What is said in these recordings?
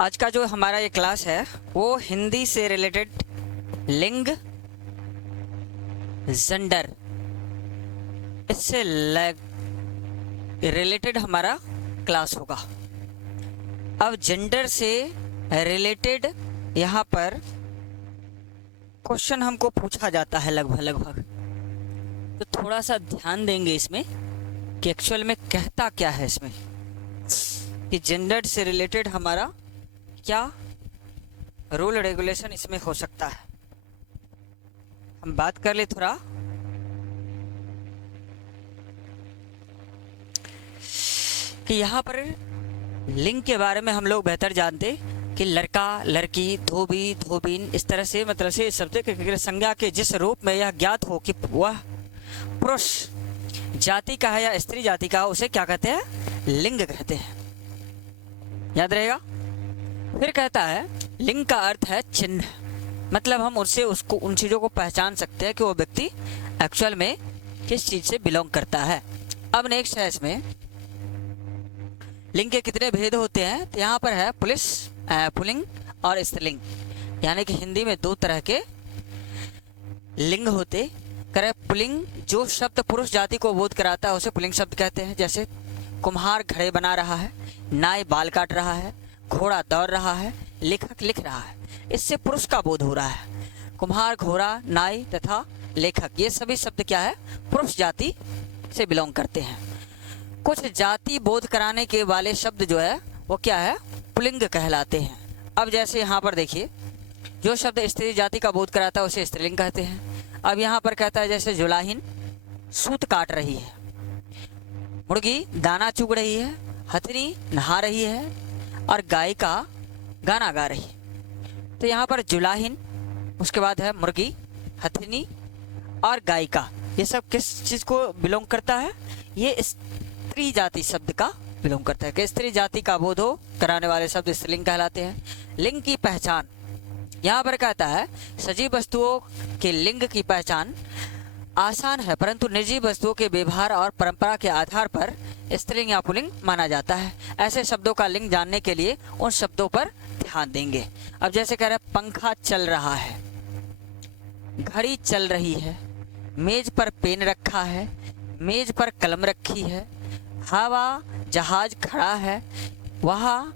आज का जो हमारा ये क्लास है वो हिंदी से रिलेटेड लिंग, जेंडर, इससे रिलेटेड हमारा क्लास होगा। अब जेंडर से रिलेटेड यहाँ पर क्वेश्चन हमको पूछा जाता है लगभग लगभग, तो थोड़ा सा ध्यान देंगे इसमें कि एक्चुअल में कहता क्या है इसमें, कि जेंडर से रिलेटेड हमारा क्या रूल रेगुलेशन इसमें हो सकता है। हम बात कर ले थोड़ा कि यहाँ पर लिंग के बारे में हम लोग बेहतर जानते कि लड़का, लड़की, धोबी, धोबीन, इस तरह से मतलब से शब्द के संज्ञा के जिस रूप में यह ज्ञात हो कि वह पुरुष जाति का है या स्त्री जाति का, उसे क्या कहते हैं? लिंग कहते हैं। याद रहेगा। फिर कहता है लिंग का अर्थ है चिन्ह, मतलब हम उससे उसको उन चीज़ों को पहचान सकते हैं कि वो व्यक्ति एक्चुअल में किस चीज़ से बिलोंग करता है। अब नेक्स्ट है इसमें लिंग के कितने भेद होते हैं, तो यहाँ पर है पुल्लिंग और स्त्रीलिंग, यानी कि हिंदी में दो तरह के लिंग होते। करे पुल्लिंग जो शब्द पुरुष जाति को बोध कराता है उसे पुल्लिंग शब्द कहते हैं, जैसे कुम्हार घड़े बना रहा है, नाई बाल काट रहा है, घोड़ा दौड़ रहा है, लेखक लिख रहा है, इससे पुरुष का बोध हो रहा है। कुम्हार, घोड़ा, नाई तथा लेखक, ये सभी शब्द क्या है? पुरुष जाति से बिलोंग करते हैं। कुछ जाति बोध कराने के वाले शब्द जो है वो क्या है? पुल्लिंग कहलाते हैं। अब जैसे यहाँ पर देखिए, जो शब्द स्त्री जाति का बोध कराता है उसे स्त्रीलिंग कहते हैं। अब यहाँ पर कहता है जैसे जुलाहिन सूत काट रही है, मुर्गी दाना चुग रही है, हथनी नहा रही है और गायिका गाना गा रही है। तो यहाँ पर जुलाहिन, उसके बाद है मुर्गी, हथनी और गायिका, ये सब किस चीज़ को बिलोंग करता है? ये स्त्री जाति शब्द का बिलोंग करता है। कि स्त्री जाति का बोध हो कराने वाले शब्द स्त्रीलिंग कहलाते हैं। लिंग की पहचान, यहाँ पर कहता है सजीव वस्तुओं के लिंग की पहचान आसान है, परंतु निर्जीव वस्तुओं के व्यवहार और परंपरा के आधार पर स्त्रीलिंग या पुल्लिंग माना जाता है। ऐसे शब्दों का लिंग जानने के लिए उन शब्दों पर ध्यान देंगे। अब जैसे कह रहे हैं पंखा चल रहा है, घड़ी चल रही है, मेज पर पेन रखा है, मेज पर कलम रखी है, हवा जहाज खड़ा है, वहाँ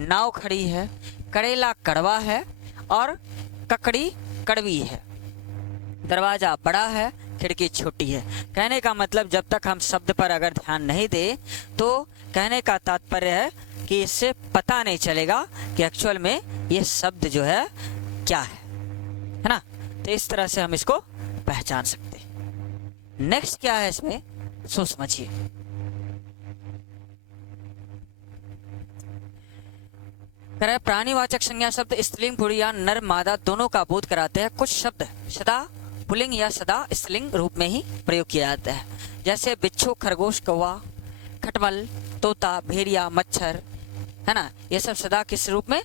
नाव खड़ी है, करेला कड़वा है और ककड़ी कड़वी है, दरवाजा बड़ा है, खिड़की छोटी है। कहने का मतलब जब तक हम शब्द पर अगर ध्यान नहीं दें तो कहने का तात्पर्य है कि इससे पता नहीं चलेगा कि एक्चुअल में ये शब्द जो है क्या है ना। तो इस तरह से हम इसको पहचान सकते हैं। नेक्स्ट क्या है इसमें, सो समझिए। प्राणीवाचक संज्ञा शब्द स्त्रीलिंग पुल्लिंग या नर मादा दोनों का बोध कराते हैं। कुछ शब्द सदा पुल्लिंग या सदा स्त्रीलिंग रूप में ही प्रयोग किया जाता है, जैसे बिच्छू, खरगोश, कौवा, खटमल, तोता, भेड़िया, मच्छर, है ना। ये सब सदा किस रूप में?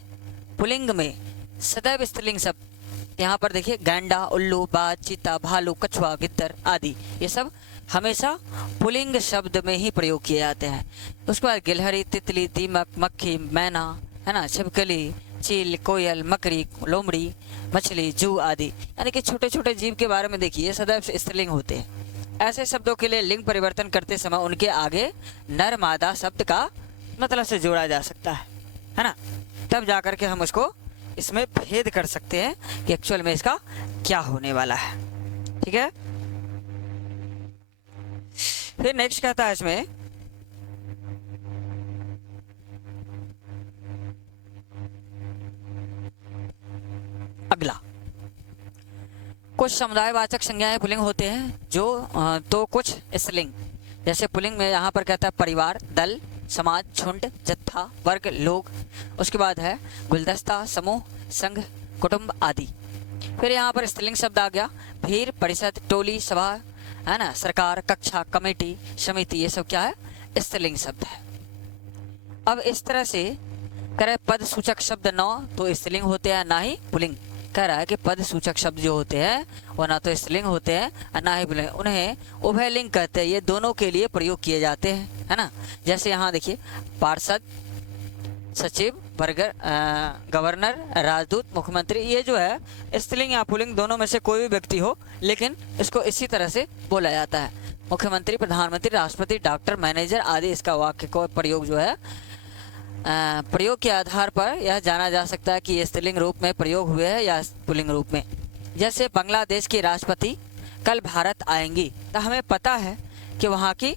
पुल्लिंग में। सदैव स्त्रीलिंग शब्द यहाँ पर देखिए, गैंडा, उल्लू, बाज, चीता, भालू, कछुआ, गिद्दर आदि, ये सब हमेशा पुल्लिंग शब्द में ही प्रयोग किए जाते हैं। उसके बाद गिलहरी, तितली, दीमक, मक्खी, मैना, है ना, छिपकली, चील, कोयल, मकड़ी, लोमड़ी, मछली, जू आदि, यानी कि छोटे छोटे जीव के बारे में देखिए सदैव स्त्रीलिंग होते हैं। ऐसे शब्दों के लिए लिंग परिवर्तन करते समय उनके आगे नर मादा शब्द का मतलब से जोड़ा जा सकता है ना। तब जाकर के हम उसको इसमें भेद कर सकते हैं कि एक्चुअल में इसका क्या होने वाला है। ठीक है। फिर नेक्स्ट कहता है इसमें अगला, कुछ समुदायवाचक संज्ञाएं पुल्लिंग होते हैं जो तो कुछ स्त्रीलिंग। जैसे पुल्लिंग में यहाँ पर कहता है परिवार, दल, समाज, झुंड, जत्था, वर्ग, लोग। उसके बाद है गुलदस्ता, समूह, संघ, कुटुंब आदि। फिर यहाँ पर स्त्रीलिंग शब्द आ गया भीड़, परिषद, टोली, सभा, है ना, सरकार, कक्षा, कमेटी, समिति, ये सब क्या है? स्त्रीलिंग शब्द है। अब इस तरह से करे पद सूचक शब्द न तो स्त्रीलिंग होते हैं ना ही पुल्लिंग। कह रहा है कि पद सूचक शब्द जो होते हैं वो ना तो स्त्रीलिंग होते हैं और ना ही पुल्लिंग, उन्हें उभयलिंग कहते हैं। ये दोनों के लिए प्रयोग किए जाते हैं, है ना। जैसे यहाँ देखिए पार्षद, सचिव, गवर्नर, राजदूत, मुख्यमंत्री, ये जो है स्त्रीलिंग या पुल्लिंग दोनों में से कोई भी व्यक्ति हो, लेकिन इसको इसी तरह से बोला जाता है। मुख्यमंत्री, प्रधानमंत्री, राष्ट्रपति, डॉक्टर, मैनेजर आदि इसका वाक्य को प्रयोग जो है प्रयोग के आधार पर यह जाना जा सकता है कि ये स्त्रीलिंग रूप में प्रयोग हुए हैं या पुल्लिंग रूप में। जैसे बांग्लादेश की राष्ट्रपति कल भारत आएंगी, तो हमें पता है कि वहाँ की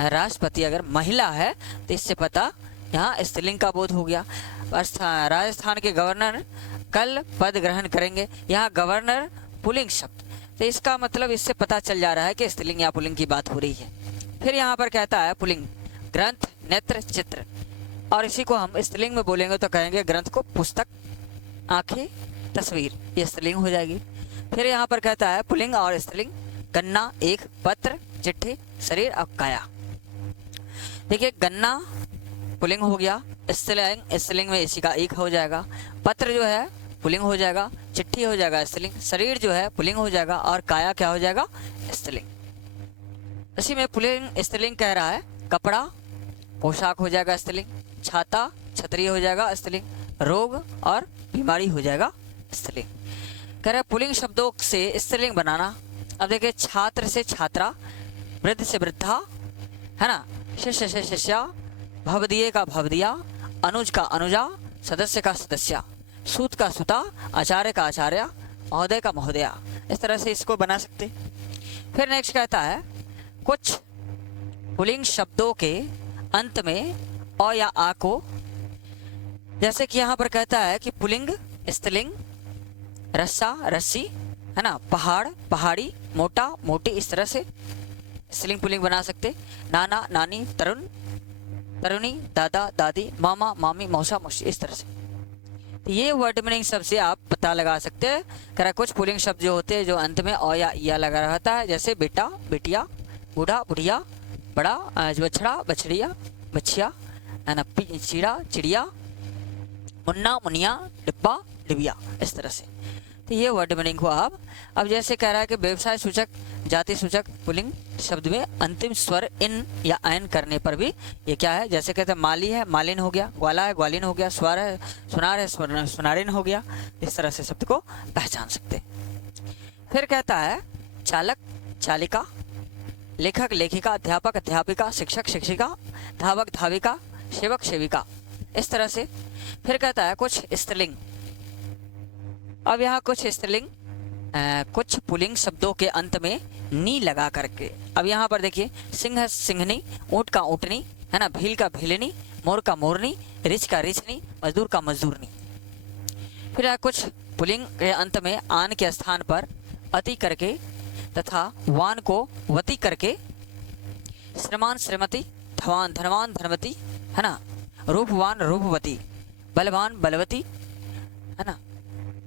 राष्ट्रपति अगर महिला है तो इससे पता यहाँ स्त्रीलिंग का बोध हो गया। राजस्थान के गवर्नर कल पद ग्रहण करेंगे, यहाँ गवर्नर पुल्लिंग शब्द, तो इसका मतलब इससे पता चल जा रहा है कि स्त्रीलिंग या पुल्लिंग की बात हो रही है। फिर यहाँ पर कहता है पुल्लिंग ग्रंथ, नेत्र, चित्र, और इसी को हम स्त्रीलिंग में बोलेंगे तो कहेंगे ग्रंथ को पुस्तक, आंखें, तस्वीर, ये स्त्रीलिंग हो जाएगी। फिर यहाँ पर कहता है पुल्लिंग और स्त्रीलिंग गन्ना, एक, पत्र, चिट्ठी, शरीर और काया। देखिए गन्ना पुल्लिंग हो गया, स्त्रीलिंग में इसी का एक हो जाएगा, पत्र जो है पुल्लिंग हो जाएगा, चिट्ठी हो जाएगा स्त्रीलिंग, शरीर जो है पुल्लिंग हो जाएगा, और काया क्या हो जाएगा, स्त्रीलिंग। इसी में पुल्लिंग स्त्रीलिंग कह रहा है कपड़ा, पोशाक हो जाएगा स्त्रीलिंग, छाता, छतरी हो जाएगा स्त्रीलिंग, रोग और बीमारी हो जाएगा स्त्रीलिंग। कह रहा है पुल्लिंग शब्दों से स्त्रीलिंग बनाना। अब देखिए छात्र से छात्रा, वृद्ध से वृद्धा, है ना, शिष्य से शिष्या, भवदीय का भवदिया, अनुज का अनुजा, सदस्य का सदस्या, सूत का सुता, आचार्य का आचार्य, महोदय का महोदया, इस तरह से इसको बना सकते। फिर नेक्स्ट कहता है कुछ पुल्लिंग शब्दों के अंत में अ या आ को, जैसे कि यहाँ पर कहता है कि पुल्लिंग स्त्रीलिंग रस्सा, रस्सी, है ना, पहाड़, पहाड़ी, मोटा, मोटी, इस तरह से स्त्रीलिंग पुल्लिंग बना सकते। नाना, नानी, तरुण, तरुणी, दादा, दादी, मामा, मामी, मौसा, मौसी, इस तरह से। तो ये वर्ड मीनिंग शब्द से आप पता लगा सकते हैं। कह रहा कुछ पुल्लिंग शब्द जो होते हैं जो अंत में अ या या लगा रहता है, जैसे बेटा, बेटिया, बूढ़ा, बुढ़िया, बड़ा, बछड़ा, बछड़िया, बछिया, है ना, चिड़ा, चिड़िया, मुन्ना, मुनिया, डिब्बा, डिबिया, इस तरह से। तो ये वर्ड मीनिंग हुआ। अब जैसे कह रहा है कि व्यवसाय सूचक, जाति सूचक पुल्लिंग शब्द में अंतिम स्वर इन या ऐन करने पर भी ये क्या है, जैसे कहते हैं माली है, मालिन हो गया, ग्वाला है, ग्वालिन हो गया, स्वर है, सुनार है, सुनारिन हो गया, इस तरह से शब्द को पहचान सकते। फिर कहता है चालक, चालिका, लेखक, लेखिका, अध्यापक, अध्यापिका, शिक्षक, शिक्षिका, धावक, धाविका, सेवक, सेविका, इस तरह से। फिर कहता है कुछ स्त्रीलिंग। अब यहाँ कुछ स्त्रीलिंग कुछ पुल्लिंग शब्दों के अंत में नी लगा करके। अब यहाँ पर देखिए सिंह, सिंहनी, ऊँट का ऊँटनी, है ना, भील का भीलनी, मोर का मोरनी, रिछ का रिछनी, मजदूर का मजदूरनी। फिर कुछ पुल्लिंग के अंत में आन के स्थान पर अति करके तथा वान को वती करके, श्रीमान, श्रीमती, धवान, धनवान, धनवती, है ना, रूपवान, रूपवती, बलवान, बलवती, है ना,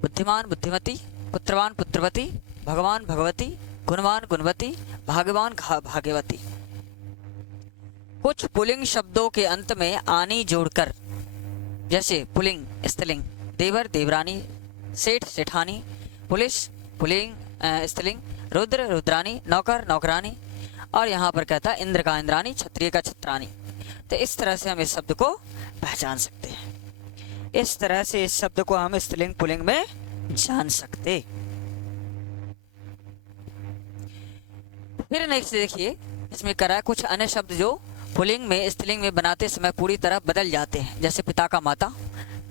बुद्धिमान, बुद्धिमती, पुत्रवान, पुत्रवती, भगवान, भगवती, गुणवान, गुणवती, भाग्यवान, भाग्यवती। कुछ पुल्लिंग शब्दों के अंत में आनी जोड़कर, जैसे पुल्लिंग स्त्रीलिंग देवर, देवरानी, सेठ, सेठानी, पुलिस पुल्लिंग स्त्रीलिंग, रुद्र, रुद्रानी, नौकर, नौकरानी, और यहाँ पर कहता है इंद्र का इंद्रानी, क्षत्रिय का छत्रानी। तो इस तरह से हम इस शब्द को पहचान सकते हैं। इस तरह से इस शब्द को हम स्त्रीलिंग पुल्लिंग में जान सकते। फिर नेक्स्ट देखिए इसमें करा है कुछ अन्य शब्द जो पुल्लिंग में स्त्रीलिंग में बनाते समय पूरी तरह बदल जाते हैं, जैसे पिता का माता,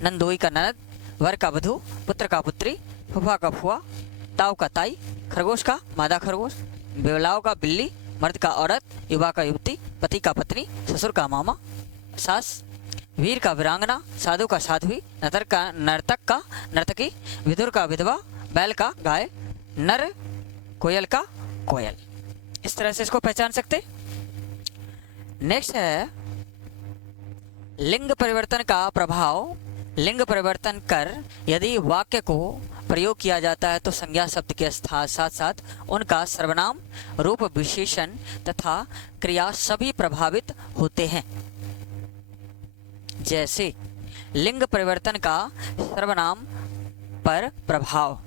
नंदोई का ननद, वर का वधू, पुत्र का पुत्री, फुफा का फुआ, ताऊ का ताई, खरगोश का मादा खरगोश, बेवलाव का बिल्ली, मर्द का औरत, युवा का युवती, पति का पत्नी, ससुर का मामा, सास, वीर का वीरांगना, साधु का साध्वी, नर्तक का नर्तकी, विधुर का विधवा, बैल का गाय, नर कोयल का कोयल। इस तरह से इसको पहचान सकते। नेक्स्ट है लिंग परिवर्तन का प्रभाव। लिंग परिवर्तन कर यदि वाक्य को प्रयोग किया जाता है तो संज्ञा शब्द के साथ साथ उनका सर्वनाम, रूप, विशेषण तथा क्रिया सभी प्रभावित होते हैं। जैसे लिंग परिवर्तन का सर्वनाम पर प्रभाव,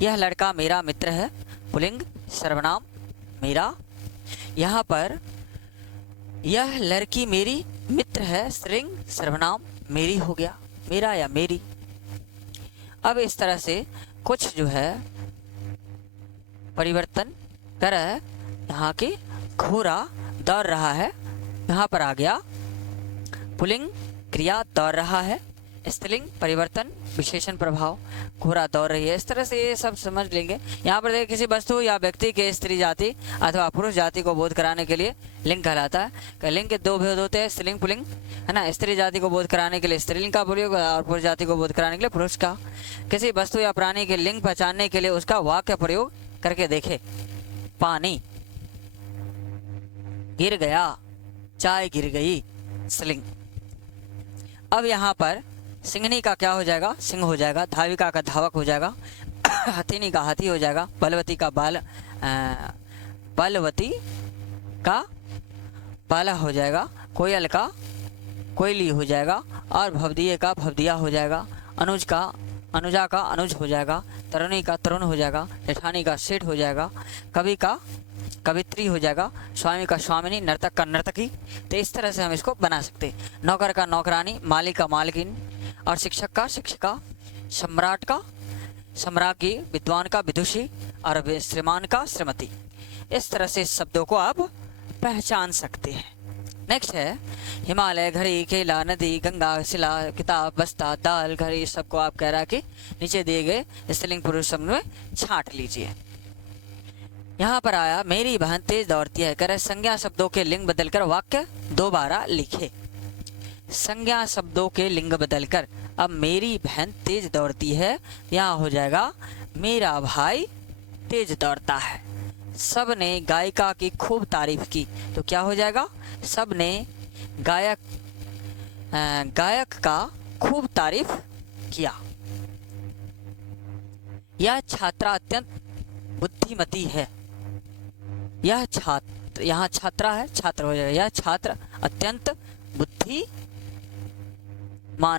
यह लड़का मेरा मित्र है, पुल्लिंग सर्वनाम मेरा। यहाँ पर यह लड़की मेरी मित्र है, स्त्रीलिंग सर्वनाम मेरी हो गया, मेरा या मेरी। अब इस तरह से कुछ जो है परिवर्तन कर यहाँ के घोड़ा दौड़ रहा है, यहाँ पर आ गया पुल्लिंग क्रिया दौड़ रहा है, स्त्रीलिंग परिवर्तन विशेषण प्रभाव, घोड़ा दौड़ रही है। इस तरह से ये सब समझ लेंगे। यहाँ पर देखिए किसी वस्तु या व्यक्ति के स्त्री जाति अथवा पुरुष जाति को बोध कराने के लिए लिंग कहलाता है। लिंग के दो भेद होते हैं, स्त्रीलिंग पुल्लिंग, है ना। स्त्री जाति को बोध कराने के लिए स्त्रीलिंग का प्रयोग और पुरुष जाति को बोध कराने के लिए पुरुष का। किसी वस्तु या प्राणी के लिंग पहचानने के लिए उसका वाक्य प्रयोग करके देखे। पानी गिर गया, चाय गिर गई, स्त्रीलिंग। अब यहाँ पर सिंहनी का क्या हो जाएगा, सिंह हो जाएगा। धाविका का धावक हो जाएगा। हथिनी का हाथी हो जाएगा। बलवती का बलवती का बाला हो जाएगा। कोयल का कोयली हो जाएगा। और भवदीय का भवदिया हो जाएगा। अनुजा का अनुज हो जाएगा। तरुणी का तरुण हो जाएगा। जेठानी का सेठ हो जाएगा। कवि का कवित्री हो जाएगा। स्वामी का स्वामिनी, नर्तक का नर्तकी। तो इस तरह से हम इसको बना सकते हैं। नौकर का नौकरानी, मालिक का मालकिन, और शिक्षक का शिक्षिका, सम्राट का सम्राज्ञी, विद्वान का विदुषी, और श्रीमान का श्रीमती। इस तरह से शब्दों को आप पहचान सकते हैं। नेक्स्ट है हिमालय, घड़ी, केला, नदी, गंगा, शिला, किताब, बस्ता, दाल, घड़ी, सबको आप कह रहा कि नीचे दिए गए स्त्रीलिंग पुरुष शब्द में छांट लीजिए। यहाँ पर आया मेरी बहन तेज दौड़ती है, कर संज्ञा शब्दों के लिंग बदलकर वाक्य दोबारा लिखे। संज्ञा शब्दों के लिंग बदलकर अब मेरी बहन तेज दौड़ती है, यहाँ हो जाएगा मेरा भाई तेज दौड़ता है। सब ने गायिका की खूब तारीफ की, तो क्या हो जाएगा, सब ने गायक का खूब तारीफ किया। यह छात्रा अत्यंत बुद्धिमती है। यह छात्र, यहाँ छात्रा है, छात्र हो जाएगा। यह छात्र अत्यंत बुद्धिमान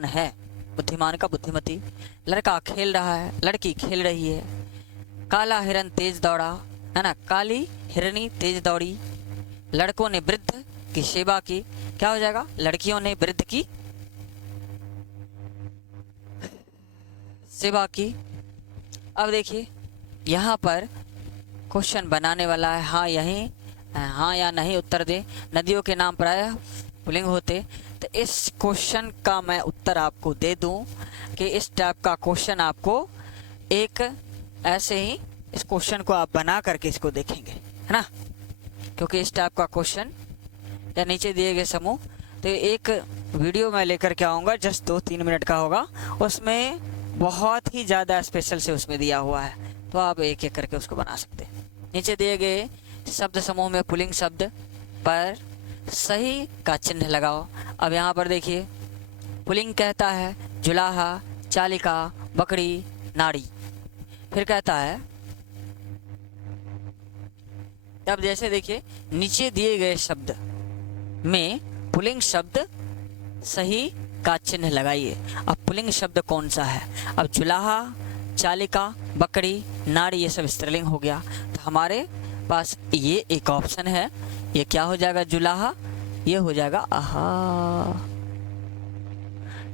है। बुद्धिमान का बुद्धिमती। लड़का खेल रहा है, लड़की खेल रही है। काला हिरन तेज दौड़ा, है ना, काली हिरनी तेज दौड़ी। लड़कों ने वृद्ध की सेवा की, क्या हो जाएगा, लड़कियों ने वृद्ध की सेवा की। अब देखिए यहाँ पर क्वेश्चन बनाने वाला है, हाँ यही, हाँ या नहीं उत्तर दे। नदियों के नाम प्रायः पुल्लिंग होते। तो इस क्वेश्चन का मैं उत्तर आपको दे दूं कि इस टाइप का क्वेश्चन आपको एक ऐसे ही इस क्वेश्चन को आप बना करके इसको देखेंगे, है ना, क्योंकि इस टाइप का क्वेश्चन या नीचे दिए गए समूह, तो एक वीडियो मैं लेकर के आऊँगा, जस्ट 2-3 मिनट का होगा। उसमें बहुत ही ज़्यादा स्पेशल से उसमें दिया हुआ है, तो आप एक एक करके उसको बना सकते हैं। नीचे दिए गए शब्द समूह में पुल्लिंग शब्द पर सही का चिन्ह लगाओ। अब यहाँ पर देखिए पुल्लिंग कहता है जुलाहा, चालिका, बकरी, नाड़ी। फिर कहता है, अब जैसे देखिए नीचे दिए गए शब्द में पुल्लिंग शब्द सही का चिन्ह लगाइए। अब पुल्लिंग शब्द कौन सा है, अब जुलाहा, चालिका, बकरी, नाड़ी, ये सब स्त्रीलिंग हो गया। तो हमारे पास ये एक ऑप्शन है, ये क्या हो जाएगा, जुलाहा, ये हो जाएगा आहा,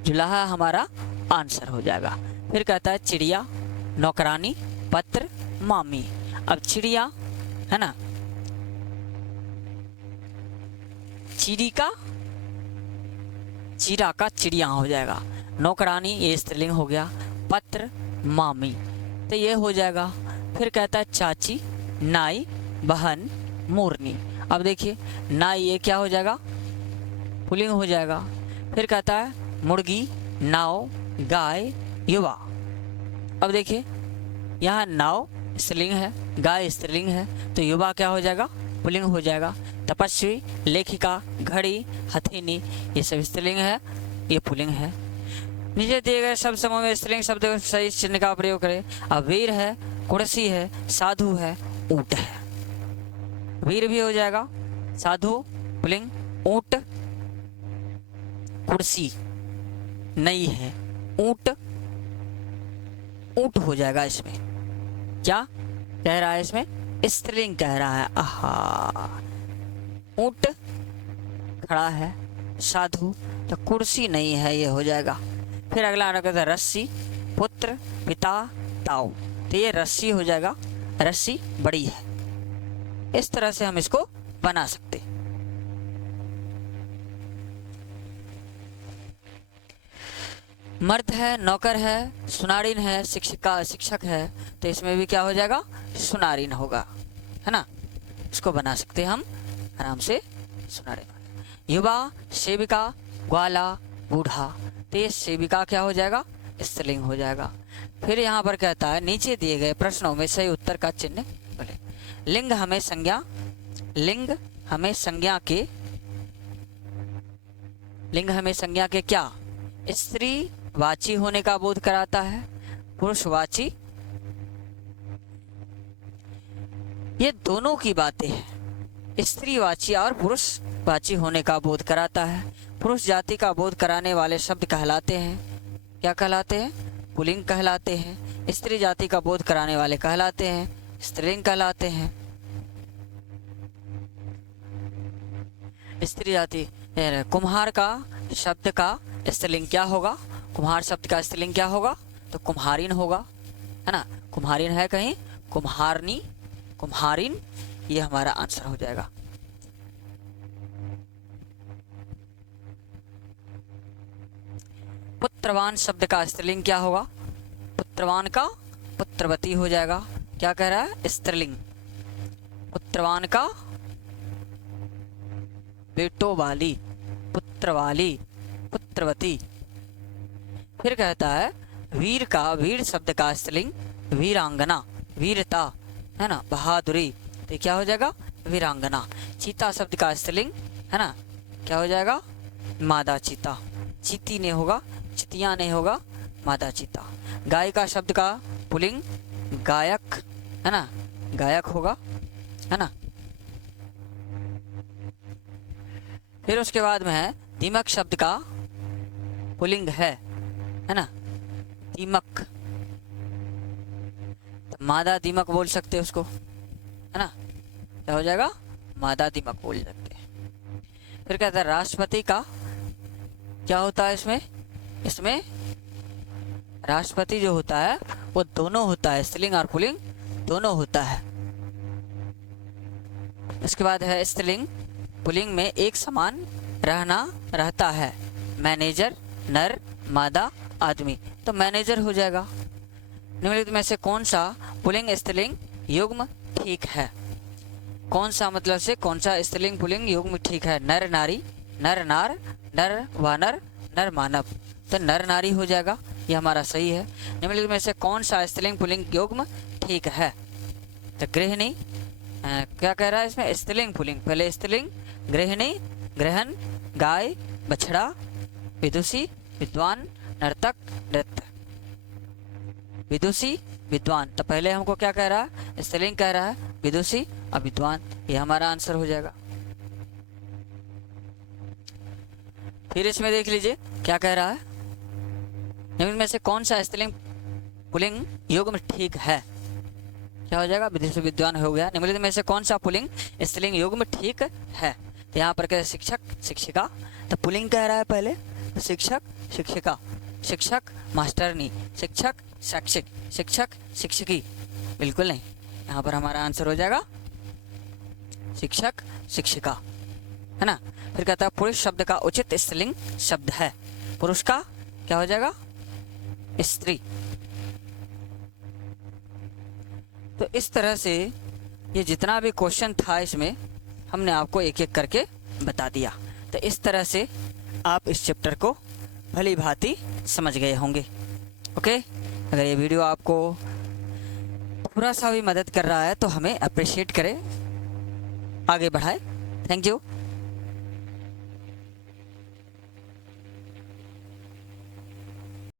जुलाहा हमारा आंसर हो जाएगा। फिर कहता है चिड़िया, नौकरानी, पत्र, मामी। अब चिड़िया है ना, चीरा का चिड़िया हो जाएगा। नौकरानी ये स्त्रीलिंग हो गया। पत्र, मामी, तो ये हो जाएगा। फिर कहता है चाची, नाई, बहन, मोरनी। अब देखिए नाई ये क्या हो जाएगा, पुल्लिंग हो जाएगा। फिर कहता है मुर्गी, नाव, गाय, युवा। अब देखिए यहाँ नाव स्त्रीलिंग है, गाय स्त्रीलिंग है, तो युवा क्या हो जाएगा, पुल्लिंग हो जाएगा। तपस्वी, लेखिका, घड़ी, हथिनी, ये सब स्त्रीलिंग है, ये पुल्लिंग है। नीचे दिए गए शब्द समूह में स्त्रीलिंग शब्द सही चिन्ह का प्रयोग करें। अब वीर है, कुर्सी है, साधु है, ऊंट है। वीर भी हो जाएगा, साधु पुल्लिंग, ऊंट, कुर्सी नई है, ऊंट, ऊंट हो जाएगा। इसमें क्या कह रहा है, इसमें स्त्रीलिंग कह रहा है। आहा, ऊंट खड़ा है, साधु, तो कुर्सी नहीं है, ये हो जाएगा। फिर अगला कहता है रस्सी, पुत्र, पिता, ताऊ, तो ये रस्सी हो जाएगा, रस्सी बड़ी है। इस तरह से हम इसको बना सकते। मर्द है, नौकर है, सुनारिन है, शिक्षिका शिक्षक है, तो इसमें भी क्या हो जाएगा, सुनारिन होगा, है ना। इसको बना सकते हम आराम से, सुनारिन। युवा, सेविका, ग्वाला, बूढ़ा, तो ये सेविका क्या हो जाएगा, स्त्रीलिंग हो जाएगा। फिर यहाँ पर कहता है नीचे दिए गए प्रश्नों में सही उत्तर का चिन्ह बोले। लिंग हमें संज्ञा, लिंग हमें संज्ञा के, लिंग हमें संज्ञा के क्या, स्त्री वाची होने का बोध कराता है, पुरुषवाची, ये दोनों की बातें हैं। स्त्रीवाची और पुरुषवाची होने का बोध कराता है। पुरुष जाति का बोध कराने वाले शब्द कहलाते हैं, क्या कहलाते हैं, पुल्लिंग कहलाते हैं। स्त्री जाति का बोध कराने वाले कहलाते हैं, स्त्रीलिंग कहलाते हैं। स्त्री जाति, कुम्हार का शब्द का स्त्रीलिंग क्या होगा, कुम्हार शब्द का स्त्रीलिंग क्या होगा, तो कुम्हारिन होगा, है ना। कुम्हारिन है कहीं, कुम्हारनी, कुम्हारिन, ये हमारा आंसर हो जाएगा। पुत्रवान शब्द का स्त्रीलिंग क्या होगा, पुत्रवान का पुत्रवती हो जाएगा। क्या कह रहा है, स्त्रीलिंग। पुत्रवान का बेटों वाली, पुत्रवाली, पुत्रवती। फिर कहता है वीर का, वीर शब्द का स्त्रीलिंग वीरांगना, वीरता, है ना, बहादुरी, तो क्या हो जाएगा, वीरांगना। चीता शब्द का स्त्रीलिंग, है ना, क्या हो जाएगा, मादा चीता। चीती नहीं होगा, चितिया नहीं होगा, मादा चीता। गायिका शब्द का पुल्लिंग गायक, है ना, गायक होगा, है ना। फिर उसके बाद में है दीमक शब्द का पुल्लिंग है ना, दीमक, तो मादा दीमक बोल सकते हैं उसको, है ना, क्या हो जाएगा, मादा दीमक बोल सकते हैं। फिर कहता है राष्ट्रपति का क्या होता है इसमें, इसमें राष्ट्रपति जो होता है वो दोनों होता है, स्त्रीलिंग और पुल्लिंग दोनों होता है। इसके बाद है स्त्रीलिंग पुल्लिंग में एक समान रहना रहता है, मैनेजर, नर, मादा, आदमी, तो मैनेजर हो जाएगा। निम्नलिखित में से कौन सा पुल्लिंग स्त्रीलिंग युग्म ठीक है, कौन सा मतलब से कौन सा स्त्रीलिंग पुल्लिंग युग्म ठीक है, नर नारी, नर नार, नर वानर, नर मानव, तो नर नारी हो जाएगा, ये हमारा सही है। निम्नलिखित में से कौन सा स्त्रीलिंग पुल्लिंग युग्म ठीक है, तो गृहिणी, क्या कह रहा है इसमें, स्त्रीलिंग पुल्लिंग, पहले स्त्रीलिंग गृहिणी, ग्रहण, गाय, बछड़ा, विदुषी, विद्वान, नर्तक, नृत्य। विदुषी, विद्वान, तो पहले हमको क्या कह रहा है, स्त्रीलिंग कह रहा है, विदुषी और विद्वान, ये हमारा आंसर हो जाएगा। फिर इसमें देख लीजिए क्या कह रहा है, निम्न में से कौन सा स्त्रीलिंग पुल्लिंग युग्म ठीक है, क्या हो जाएगा, विदुषी विद्वान हो गया। निम्नलिखित में से कौन सा पुल्लिंग स्त्रीलिंग युग्म ठीक है, तो यहाँ पर क्या, शिक्षक, शिक्षिका, तो पुल्लिंग कह रहा है पहले, तो शिक्षक, शिक्षिका, शिक्षक, मास्टरनी, शिक्षक, शैक्षिक, शिक्षक, शिक्षिकी, बिल्कुल नहीं, यहाँ पर हमारा आंसर हो जाएगा शिक्षक, शिक्षिका, है ना। फिर कहता है पुरुष शब्द का उचित स्त्रीलिंग शब्द है, पुरुष का क्या हो जाएगा, स्त्री। तो इस तरह से ये जितना भी क्वेश्चन था इसमें हमने आपको एक एक करके बता दिया। तो इस तरह से आप इस चैप्टर को भली भांति समझ गए होंगे। ओके, अगर ये वीडियो आपको थोड़ा सा भी मदद कर रहा है तो हमें अप्रिशिएट करें, आगे बढ़ाएं। Thank you.